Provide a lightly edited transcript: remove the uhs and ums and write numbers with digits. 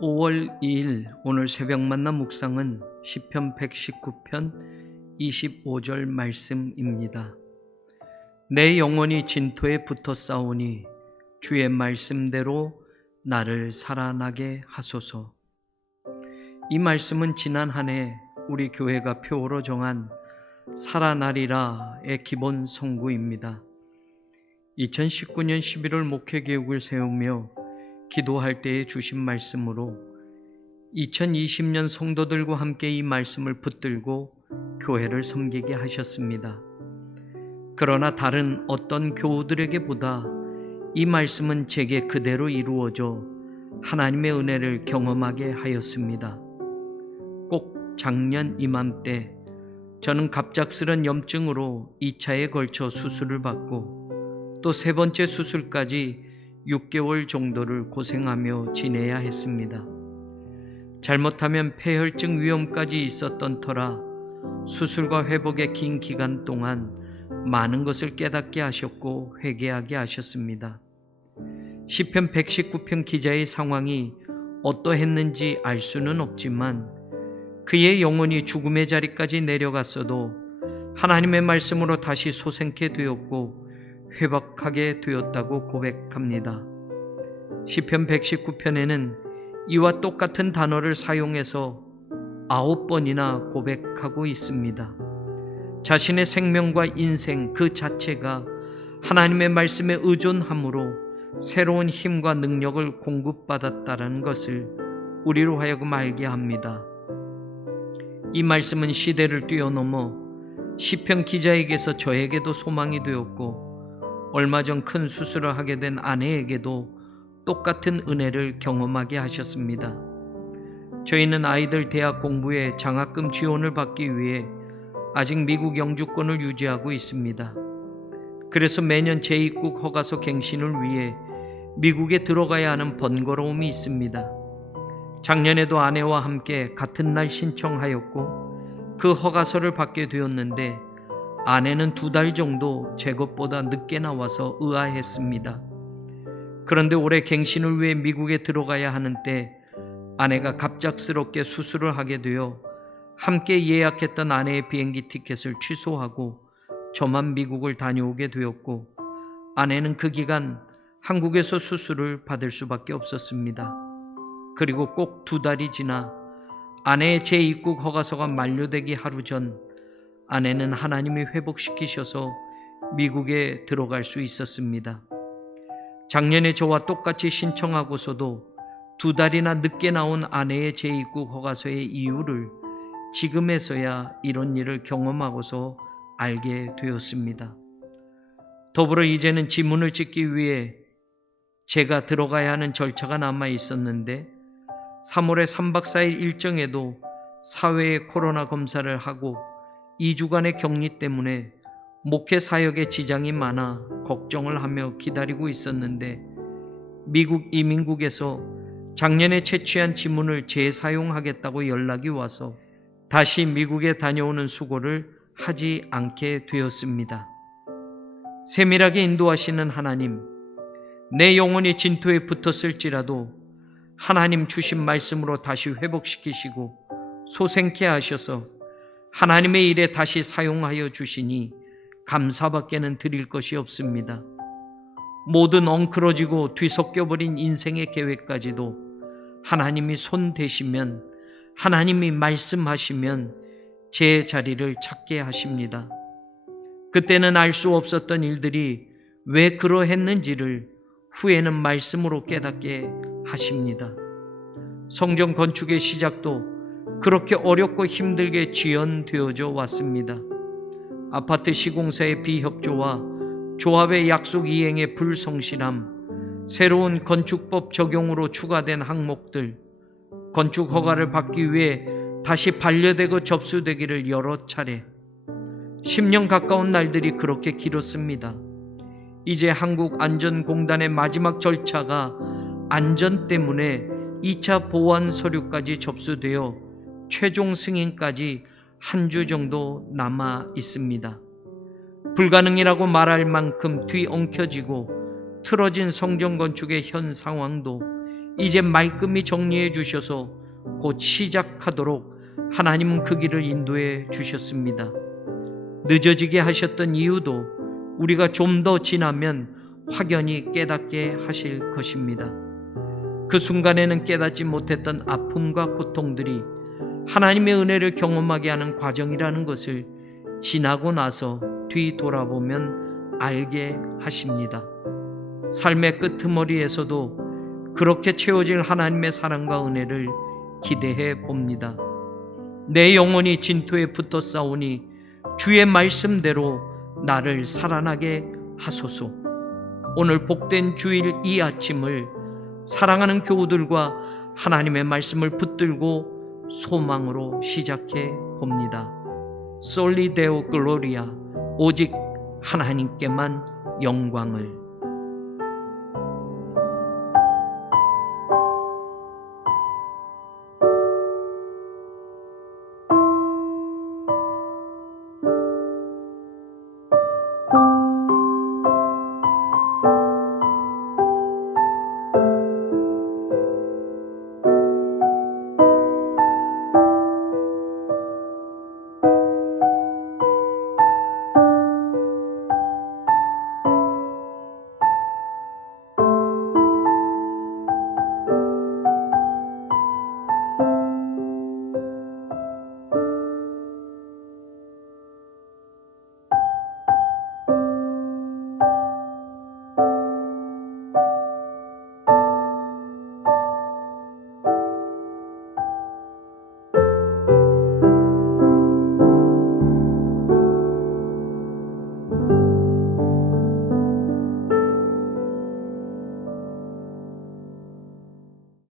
5월 2일 오늘 새벽 만나 묵상은 시편 119편 25절 말씀입니다. 내 영혼이 진토에 붙어 싸우니 주의 말씀대로 나를 살아나게 하소서. 이 말씀은 지난 한 해 우리 교회가 표어로 정한 살아나리라의 기본 성구입니다. 2019년 11월 목회개혁을 세우며 기도할 때에 주신 말씀으로 2020년 성도들과 함께 이 말씀을 붙들고 교회를 섬기게 하셨습니다. 그러나 다른 어떤 교우들에게보다 이 말씀은 제게 그대로 이루어져 하나님의 은혜를 경험하게 하였습니다. 꼭 작년 이맘때 저는 갑작스런 염증으로 2차에 걸쳐 수술을 받고 또 세 번째 수술까지 6개월 정도를 고생하며 지내야 했습니다. 잘못하면 폐혈증 위험까지 있었던 터라 수술과 회복의 긴 기간 동안 많은 것을 깨닫게 하셨고 회개하게 하셨습니다. 시편 119편 기자의 상황이 어떠했는지 알 수는 없지만 그의 영혼이 죽음의 자리까지 내려갔어도 하나님의 말씀으로 다시 소생케 되었고 회복하게 되었다고 고백합니다. 시편 119편에는 이와 똑같은 단어를 사용해서 9번이나 고백하고 있습니다. 자신의 생명과 인생 그 자체가 하나님의 말씀에 의존함으로 새로운 힘과 능력을 공급받았다는 것을 우리로 하여금 알게 합니다. 이 말씀은 시대를 뛰어넘어 시편 기자에게서 저에게도 소망이 되었고 얼마 전 큰 수술을 하게 된 아내에게도 똑같은 은혜를 경험하게 하셨습니다. 저희는 아이들 대학 공부에 장학금 지원을 받기 위해 아직 미국 영주권을 유지하고 있습니다. 그래서 매년 재입국 허가서 갱신을 위해 미국에 들어가야 하는 번거로움이 있습니다. 작년에도 아내와 함께 같은 날 신청하였고 그 허가서를 받게 되었는데 아내는 2달 정도 제 것보다 늦게 나와서 의아했습니다. 그런데 올해 갱신을 위해 미국에 들어가야 하는 때 아내가 갑작스럽게 수술을 하게 되어 함께 예약했던 아내의 비행기 티켓을 취소하고 저만 미국을 다녀오게 되었고 아내는 그 기간 한국에서 수술을 받을 수밖에 없었습니다. 그리고 꼭 2달이 지나 아내의 재입국 허가서가 만료되기 하루 전 아내는 하나님이 회복시키셔서 미국에 들어갈 수 있었습니다. 작년에 저와 똑같이 신청하고서도 2달이나 늦게 나온 아내의 재입국 허가서의 이유를 지금에서야 이런 일을 경험하고서 알게 되었습니다. 더불어 이제는 지문을 찍기 위해 제가 들어가야 하는 절차가 남아 있었는데 3월에 3박 4일 일정에도 사회에 코로나 검사를 하고 2주간의 격리 때문에 목회 사역에 지장이 많아 걱정을 하며 기다리고 있었는데 미국 이민국에서 작년에 채취한 지문을 재사용하겠다고 연락이 와서 다시 미국에 다녀오는 수고를 하지 않게 되었습니다. 세밀하게 인도하시는 하나님, 내 영혼이 진토에 붙었을지라도 하나님 주신 말씀으로 다시 회복시키시고 소생케 하셔서 하나님의 일에 다시 사용하여 주시니 감사밖에는 드릴 것이 없습니다. 모든 엉클어지고 뒤섞여버린 인생의 계획까지도 하나님이 손 대시면, 하나님이 말씀하시면 제 자리를 찾게 하십니다. 그때는 알 수 없었던 일들이 왜 그러했는지를 후에는 말씀으로 깨닫게 하십니다. 성전 건축의 시작도 그렇게 어렵고 힘들게 지연되어져 왔습니다. 아파트 시공사의 비협조와 조합의 약속 이행의 불성실함, 새로운 건축법 적용으로 추가된 항목들, 건축 허가를 받기 위해 다시 반려되고 접수되기를 여러 차례, 10년 가까운 날들이 그렇게 길었습니다. 이제 한국안전공단의 마지막 절차가 안전 때문에 2차 보완 서류까지 접수되어 최종 승인까지 한 주 정도 남아 있습니다. 불가능이라고 말할 만큼 뒤엉켜지고 틀어진 성전 건축의 현 상황도 이제 말끔히 정리해 주셔서 곧 시작하도록 하나님은 그 길을 인도해 주셨습니다. 늦어지게 하셨던 이유도 우리가 좀 더 지나면 확연히 깨닫게 하실 것입니다. 그 순간에는 깨닫지 못했던 아픔과 고통들이 하나님의 은혜를 경험하게 하는 과정이라는 것을 지나고 나서 뒤돌아보면 알게 하십니다. 삶의 끄트머리에서도 그렇게 채워질 하나님의 사랑과 은혜를 기대해 봅니다. 내 영혼이 진토에 붙어 싸우니 주의 말씀대로 나를 살아나게 하소서. 오늘 복된 주일 이 아침을 사랑하는 교우들과 하나님의 말씀을 붙들고 소망으로 시작해 봅니다. 솔리 데오 글로리아, 오직 하나님께만 영광을.